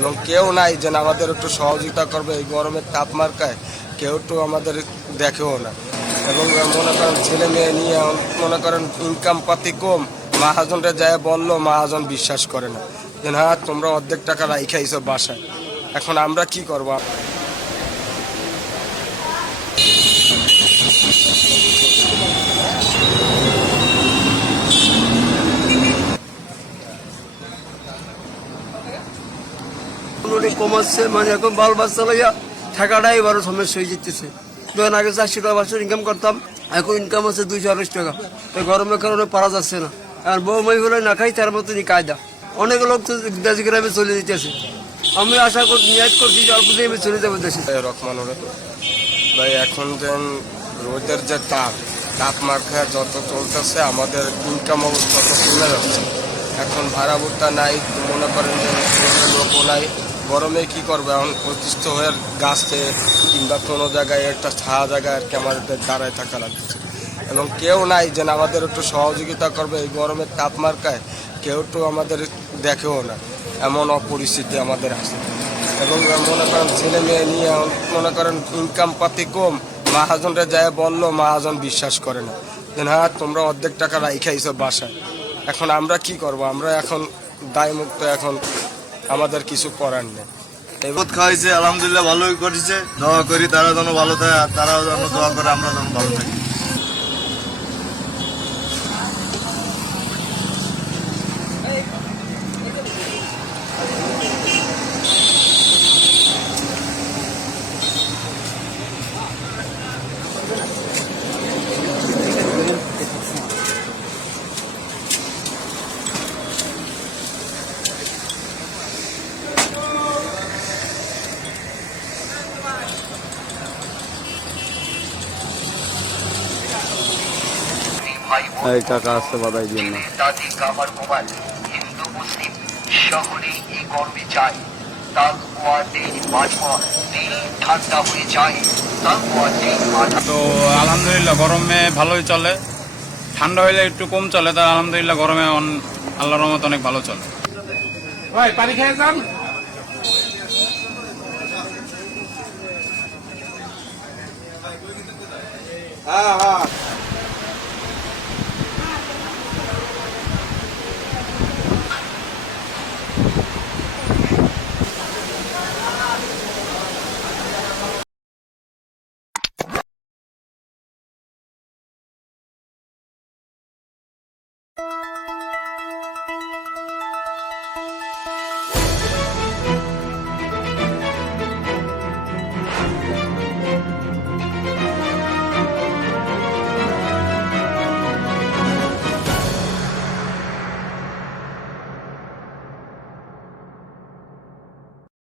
এবং কেউ নাই যেন আমাদের একটু সহযোগিতা করবে এই গরমের তাপমাত্রায়। কেউ একটু আমাদের দেখেও না। এবং মনে করেন ছেলে মেয়ে নিয়ে মনে করেন ইনকাম পাতি কম মাহাজনটা যায় বলল, মাহাজন বিশ্বাস করে না। যে হ্যাঁ তোমরা অর্ধেক টাকা রাইখাইছো বাসায়। এখন আমরা কি করব? কমাচ্ছে মানে এখন বাল বাচ্চা লইয়া থাকাটাই বড় সমস্যা হয়ে যেতেছে যখন আগে চারশো টাকা বছর ইনকাম করতাম, এখন ইনকাম আছে দুইশো আড়াইশো টাকা। তো গরমের কারণে পারা যাচ্ছে না। আর বউ মাই হলে না খাই, তার মতনই কায়দা। অনেক লোক তো দেশ গ্রামে চলে যেতেছে। আমি আশা করছি নিয়াজ করছি যে অল্প দিনে চলে যাব দেশে। রকমান ভাই, এখন যেন রোদের যে তাপ তাপমাত্রা যত চলতেছে, আমাদের ইনকাম অবস্থা তত কমে যাচ্ছে। এখন ভাড়া ভুট্টা নাই মনে করেন যে লোকও নাই। গরমে কি করবে? এখন প্রতিষ্ঠিত হয়ে গাছে কিংবা কোনো জায়গায় একটা ছায়া জায়গায় আর কি আমাদের দাঁড়ায় থাকা লাগছে এবং কেউ নাই যেন আমাদের একটু সহযোগিতা করবে এই গরমের তাপমাত্রায়। কেউ একটু আমাদের দেখেও না। এমন অপরিস্থিতি আমাদের আছে। এবং মনে করেন ছেলে মেয়ে নিয়ে মনে করেন ইনকাম পাতি কম মাহাজনটা যায় বলল মাহাজন বিশ্বাস করে না। যে না তোমরা অর্ধেক টাকা রাইখাইছো বাসায়। এখন আমরা কি করব? আমরা এখন দায়মুক্ত এখন আমাদের কিছু করার নেই। বহুত খাওয়াইছে আলহামদুলিল্লাহ ভালোই করেছে। দোয়া করি তারা যেন ভালো থাকে, আর তারাও যেন দোয়া করে, আমরা যেন ভালো থাকি। এই টাকা আসতে বাধাই জন্য দাদি কামার কুমার হিন্দু মুসলিম শহরে এই গরমে যায়? তো আলহামদুলিল্লাহ গরমে ভালোই চলে। ঠান্ডা হইলে একটু কম চলে তার আলহামদুলিল্লাহ গরমে আল্লাহর রহমত অনেক ভালো চলে। ভাই পানি খেয়ে যান। হ্যাঁ হ্যাঁ।